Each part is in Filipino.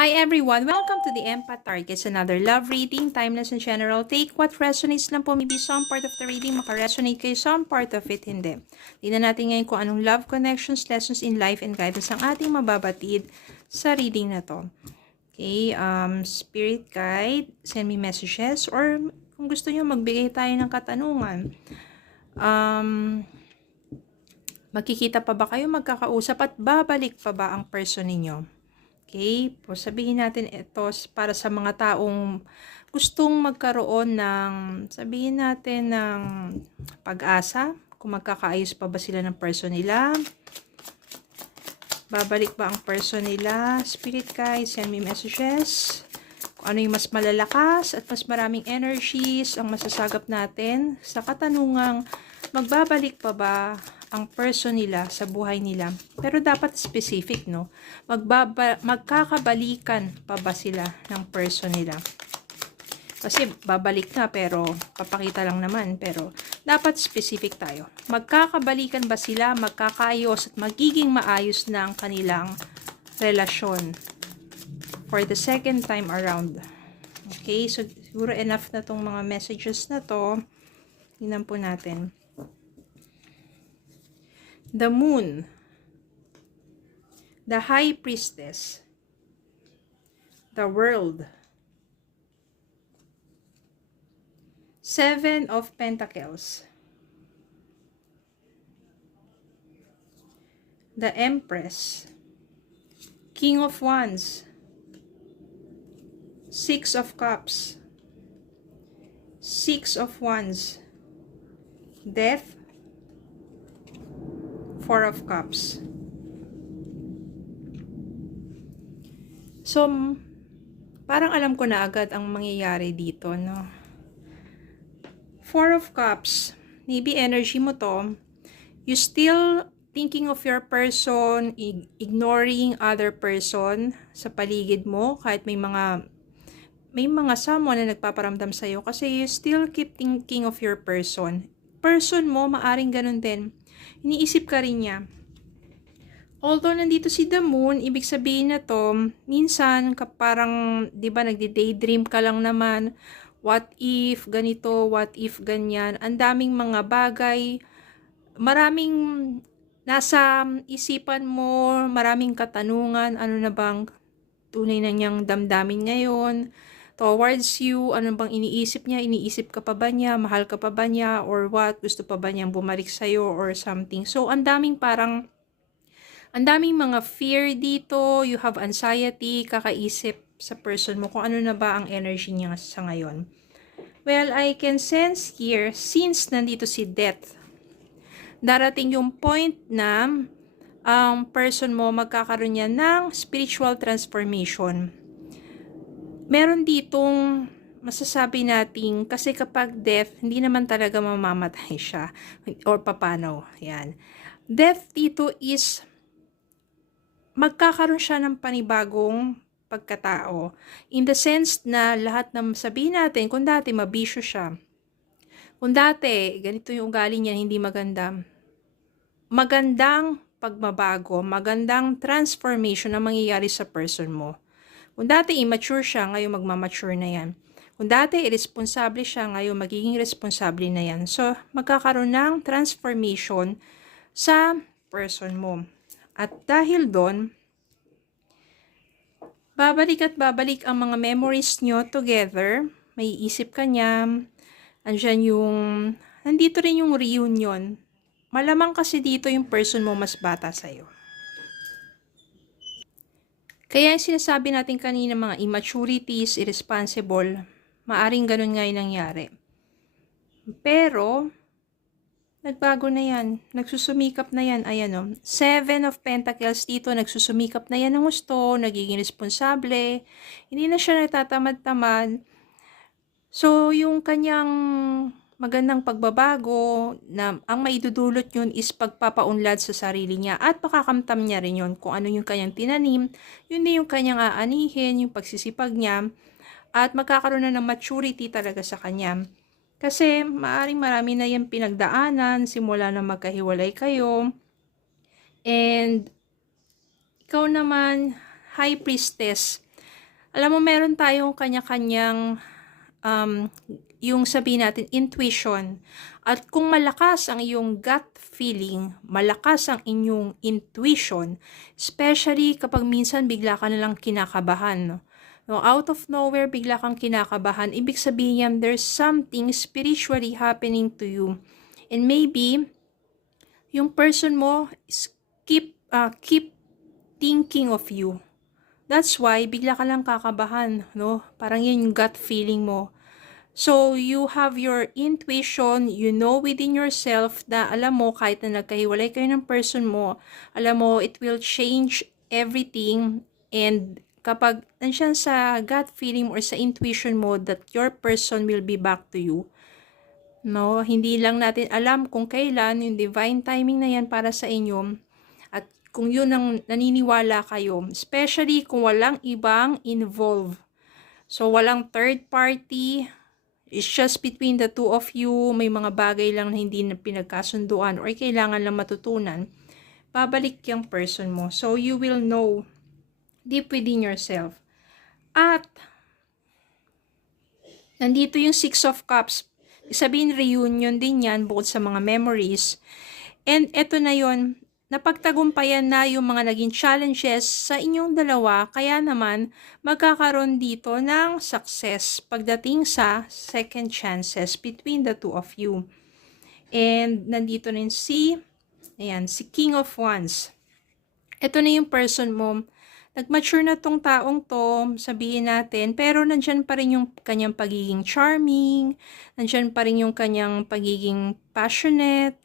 Hi everyone! Welcome to the Empath Targets, another love reading, timeless and general. Take what resonates lang po. Maybe some part of the reading makaresonate kayo, some part of it hindi. Tingnan natin ngayon kung anong love connections, lessons in life, and guidance ang ating mababatid sa reading na to. Okay, spirit guide, send me messages, or kung gusto nyo magbigay tayo ng katanungan. Magkikita pa ba kayo, magkakausap, at babalik pa ba ang person ninyo? Okay, po sabihin natin ito para sa mga taong gustong magkaroon ng, sabihin natin, ng pag-asa, kung magkakaayos pa ba sila ng person nila, babalik ba ang person nila. Spirit guide, send me messages, kung ano yung mas malalakas at mas maraming energies ang masasagap natin sa katanungang magbabalik pa ba ang person nila sa buhay nila. Pero dapat specific, no? Magkakabalikan pa ba sila ng person nila? Kasi babalik na pero papakita lang naman. Pero dapat specific tayo. Magkakabalikan ba sila, magkakaayos at magiging maayos na ang kanilang relasyon for the second time around. Okay, so siguro enough na tong mga messages na to. Tingnan po natin. The Moon, the High Priestess, the World, Seven of Pentacles, the Empress, King of Wands, Six of Cups, Six of Wands, Death, Four of Cups. So, parang alam ko na agad ang mangyayari dito, no? Four of Cups, maybe energy mo to, you still thinking of your person, ignoring other person sa paligid mo, kahit may mga someone na nagpaparamdam sa'yo, kasi you still keep thinking of your person. Person mo, maaring ganun din. Iniisip ka rin niya. Although nandito si the Moon, ibig sabihin na to, minsan parang, di ba, nagdi-daydream ka lang naman, what if ganito, what if ganyan, ang daming mga bagay, maraming nasa isipan mo, maraming katanungan, ano na bang tunay na niyang damdamin ngayon towards you, ano bang iniisip niya, iniisip ka pa ba niya, mahal ka pa ba niya, or what, gusto pa ba niyang bumalik sa'yo, or something. So, ang daming mga fear dito, you have anxiety, kakaisip sa person mo, kung ano na ba ang energy niya sa ngayon. Well, I can sense here, since nandito si Death, darating yung point na ang person mo magkakaroon niya ng spiritual transformation. Meron ditong masasabi natin, kasi kapag death, hindi naman talaga mamamatay siya. Or papano, yan. Death dito is, magkakaroon siya ng panibagong pagkatao. In the sense na lahat ng sabihin natin, kung dati mabisyo siya, kung dati ganito yung ugali niya, hindi maganda, magandang pagbabago, magandang transformation na mangyayari sa person mo. Kung dati immature siya, ngayon magmamature na yan. Kung dati irresponsable siya, ngayon magiging responsable na yan. So, magkakaroon ng transformation sa person mo. At dahil doon, babalik at babalik ang mga memories nyo together. May isip ka niya. Nandito rin yung reunion. Malamang kasi dito yung person mo mas bata sa'yo. Kaya yung sinasabi natin kanina, mga immaturities, irresponsible, maaring ganun nga yung nangyari. Pero, nagbago na yan. Nagsusumikap na yan. Ayan o. Seven of Pentacles dito, nagsusumikap na yan ng gusto, nagiging responsable. Hindi na siya natatamad-tamad. So, yung kanyang magandang pagbabago na ang maidudulot yun is pagpapaunlad sa sarili niya at pakakamtam niya rin yun kung ano yung kanyang tinanim, yun din yung kanyang aanihin, yung pagsisipag niya, at magkakaroon na ng maturity talaga sa kanya. Kasi maaring marami na yung pinagdaanan, simula na magkahiwalay kayo, and ikaw naman, High Priestess, Alam mo, meron tayong kanya-kanyang yung sabihin natin, intuition. At kung malakas ang iyong gut feeling, malakas ang inyong intuition, especially kapag minsan bigla ka nalang kinakabahan, no? No, out of nowhere, bigla kang kinakabahan, ibig sabihin yan, there's something spiritually happening to you. And maybe, yung person mo is keep thinking of you. That's why, bigla ka lang kakabahan, no? Parang yun yung gut feeling mo. So, you have your intuition, you know within yourself na alam mo, kahit na nagkahiwalay kayo ng person mo, alam mo, it will change everything. And kapag nandiyan sa gut feeling or sa intuition mo that your person will be back to you, no? Hindi lang natin alam kung kailan yung divine timing na yan para sa inyo. At kung yun ang naniniwala kayo, especially kung walang ibang involved. So, walang third party. It's just between the two of you. May mga bagay lang na hindi na pinagkasunduan or kailangan lang matutunan. Babalik yung person mo. So, you will know deep within yourself. At, nandito yung Six of Cups. Sabihin, reunion din yan bukod sa mga memories. And eto na yon, napagtagumpayan na yung mga naging challenges sa inyong dalawa, kaya naman magkakaroon dito ng success pagdating sa second chances between the two of you. And nandito na si King of Wands. Ito na yung person mo. Nag-mature na tong taong to, sabihin natin, pero nandyan pa rin yung kanyang pagiging charming, nandyan pa rin yung kanyang pagiging passionate,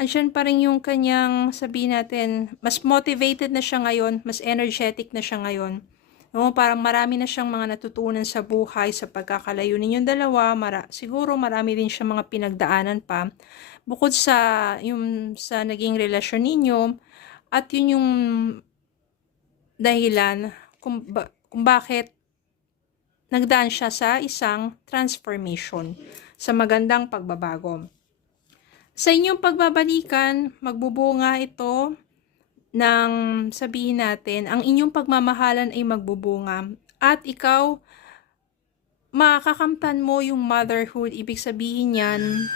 andyan pa rin yung kanyang, sabihin natin, mas motivated na siya ngayon, mas energetic na siya ngayon. No, parang marami na siyang mga natutunan sa buhay, sa pagkakalayo ninyong dalawa. Siguro marami din siya mga pinagdaanan pa. Bukod sa naging relasyon ninyo, at yun yung dahilan kung bakit nagdaan siya sa isang transformation, sa magandang pagbabago. Sa inyong pagbabalikan, magbubunga ito ng, sabihin natin, ang inyong pagmamahalan ay magbubunga. At ikaw, makakamtan mo yung motherhood. Ibig sabihin yan,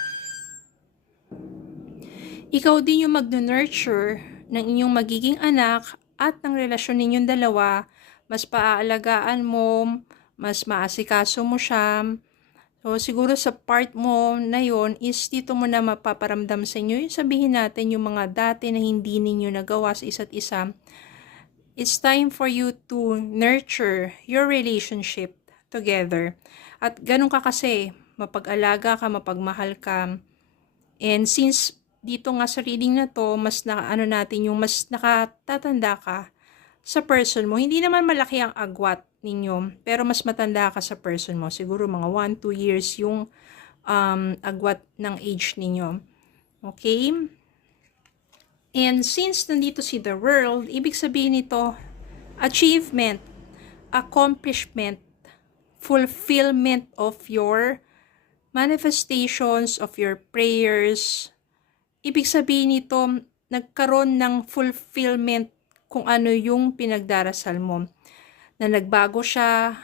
ikaw din yung mag-nurture ng inyong magiging anak at ng relasyon ninyong dalawa. Mas paaalagaan mo, mas maasikaso mo siya. So, siguro sa part mo na yon is dito mo na mapaparamdam sa inyo. Yung sabihin natin yung mga dati na hindi ninyo nagawa sa isa't isa. It's time for you to nurture your relationship together. At ganun ka kasi, mapag-alaga ka, mapagmahal ka. And since dito nga sa reading na to, mas mas nakatatanda ka sa person mo. Hindi naman malaki ang agwat ninyo, pero mas matanda ka sa person mo. Siguro mga 1-2 years yung agwat ng age ninyo. Okay? And since nandito si the world, ibig sabihin nito, achievement, accomplishment, fulfillment of your manifestations, of your prayers. Ibig sabihin nito, nagkaroon ng fulfillment kung ano yung pinagdarasal mo. Na nagbago siya,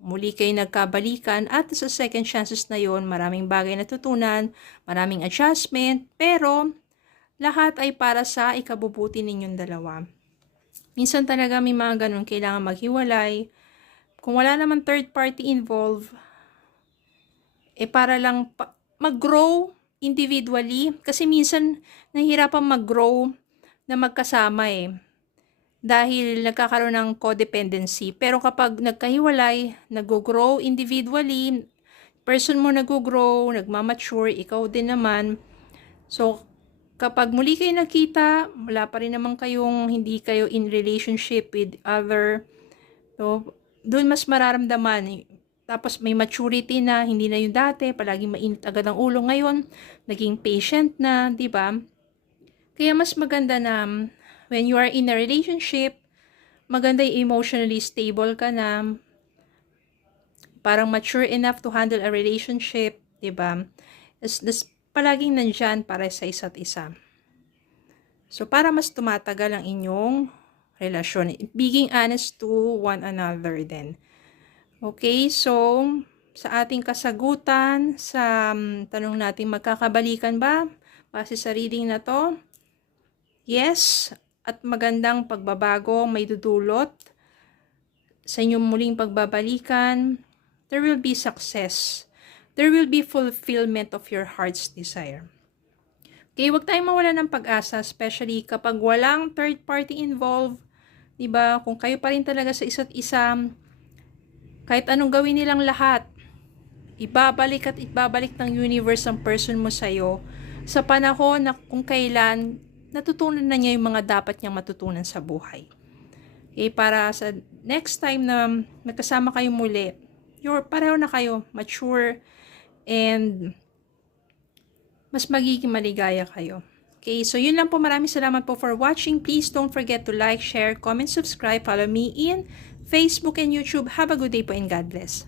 muli kayo nagkabalikan, at sa second chances na yon, maraming bagay natutunan, maraming adjustment, pero lahat ay para sa ikabubuti ninyong dalawa. Minsan talaga may mga ganun, kailangan maghiwalay. Kung wala naman third party involved, para lang mag-grow individually. Kasi minsan nahihirapan mag-grow na magkasama dahil nagkakaroon ng codependency. Pero kapag nagkahiwalay, nag-grow individually, person mo nag-grow, nagmamature, ikaw din naman. So, kapag muli kayo nakita, wala pa rin naman hindi kayo in relationship with other. So, doon mas mararamdaman. Tapos may maturity na, hindi na yung dati, palaging mainit agad ang ulo. Ngayon, naging patient na, di ba? Kaya mas maganda na when you are in a relationship, maganda yung emotionally stable ka na, parang mature enough to handle a relationship, di ba? Palaging nandyan para sa isa't isa. So, para mas tumatagal ang inyong relasyon. Being honest to one another din. Okay, so sa ating kasagutan, sa tanong natin, magkakabalikan ba? Base sa reading na to, yes, at magandang pagbabago may dudulot sa inyong muling pagbabalikan. There will be success. There will be fulfillment of your heart's desire. Okay, huwag tayong mawala ng pag-asa, especially kapag walang third party involved. Diba? Kung kayo pa rin talaga sa isa't isa, kahit anong gawin nilang lahat, ibabalik at ibabalik ng universe ang person mo sa'yo sa panahon na kung kailan natutunan na niya yung mga dapat niyang matutunan sa buhay. Okay, para sa next time na magkasama kayo muli, pareho na kayo, mature, and mas magiging maligaya kayo. Okay, so yun lang po. Maraming salamat po for watching. Please don't forget to like, share, comment, subscribe, follow me in Facebook and YouTube. Have a good day po and God bless.